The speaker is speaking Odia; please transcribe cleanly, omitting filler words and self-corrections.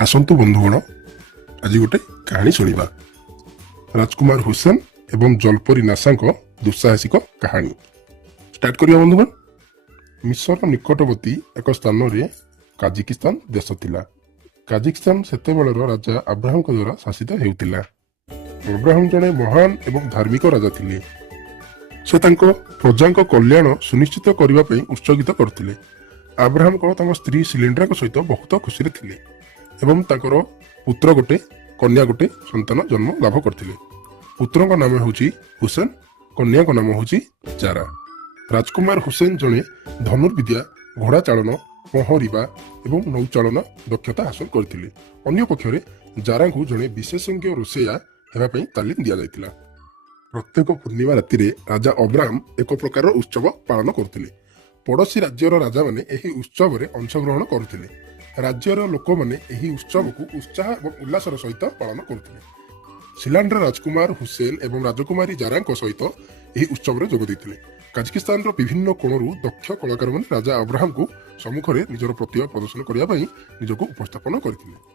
ଆସନ୍ତୁ ବନ୍ଧୁଗଣ, ଆଜି ଗୋଟେ କାହାଣୀ ଶୁଣିବା। ରାଜକୁମାର ହୁସେନ ଏବଂ ଜଲପରୀ ନାସାଙ୍କ ଦୁଃସାହସିକ କାହାଣୀ। ଷ୍ଟାର୍ଟ କରିବା ବନ୍ଧୁଗଣ। ମିଶର ନିକଟବର୍ତ୍ତୀ ଏକ ସ୍ଥାନରେ କାଜିକିସ୍ତାନ ଦେଶ ଥିଲା। କାଜିକିସ୍ତାନ ସେତେବେଳର ରାଜା ଆବ୍ରାହମଙ୍କ ଦ୍ୱାରା ଶାସିତ ହେଉଥିଲା। ଆବ୍ରାହମ ଜଣେ ମହାନ ଏବଂ ଧାର୍ମିକ ରାଜା ଥିଲେ। ସେ ତାଙ୍କ ପ୍ରଜାଙ୍କ କଲ୍ୟାଣ ସୁନିଶ୍ଚିତ କରିବା ପାଇଁ ଉତ୍ସର୍ଗିତ କରିଥିଲେ। ଆବ୍ରାହମଙ୍କ ତାଙ୍କ ସ୍ତ୍ରୀ ସିଲିଣ୍ଡ୍ରାଙ୍କ ସହିତ ବହୁତ ଖୁସିରେ ଥିଲେ ଏବଂ ତାଙ୍କର ପୁତ୍ର ଗୋଟେ କନ୍ୟା ଗୋଟେ ସନ୍ତାନ ଜନ୍ମ ଲାଭ କରିଥିଲେ। ପୁତ୍ରଙ୍କ ନାମ ହେଉଛି ହୁସେନ, କନ୍ୟାଙ୍କ ନାମ ହେଉଛି ଜାରା। ରାଜକୁମାର ହୁସେନ ଜଣେ ଧନୁର୍ବିଦ୍ୟା, ଘୋଡ଼ା ଚାଳନ, ପହଁରିବା ଏବଂ ନୌଚାଳନ ଦକ୍ଷତା ହାସଲ କରିଥିଲେ। ଅନ୍ୟପକ୍ଷରେ ଜାରାଙ୍କୁ ଜଣେ ବିଶେଷଜ୍ଞ ରୋଷେୟା ହେବା ପାଇଁ ତାଲିମ ଦିଆଯାଇଥିଲା। ପ୍ରତ୍ୟେକ ପୂର୍ଣ୍ଣିମା ରାତିରେ ରାଜା ଅବ୍ରାମ ଏକ ପ୍ରକାର ଉତ୍ସବ ପାଳନ କରୁଥିଲେ। ପଡ଼ୋଶୀ ରାଜ୍ୟର ରାଜାମାନେ ଏହି ଉତ୍ସବରେ ଅଂଶଗ୍ରହଣ କରୁଥିଲେ। ରାଜ୍ୟର ଲୋକମାନେ ଏହି ଉତ୍ସବକୁ ଉତ୍ସାହ ଏବଂ ଉଲ୍ଲାସର ସହିତ ପାଳନ କରୁଥିଲେ। ସିଲାଣ୍ଡର ରାଜକୁମାର ହୁସେନ ଏବଂ ରାଜକୁମାରୀ ଜାରାଙ୍କ ସହିତ ଏହି ଉତ୍ସବରେ ଯୋଗ ଦେଇଥିଲେ। କାଜାକିସ୍ତାନର ବିଭିନ୍ନ କୋଣରୁ ଦକ୍ଷ କଳାକାରମାନେ ରାଜା ଆବ୍ରାହମଙ୍କୁ ସମ୍ମୁଖରେ ନିଜର ପ୍ରତିଭା ପ୍ରଦର୍ଶନ କରିବା ପାଇଁ ନିଜକୁ ଉପସ୍ଥାପନ କରିଥିଲେ।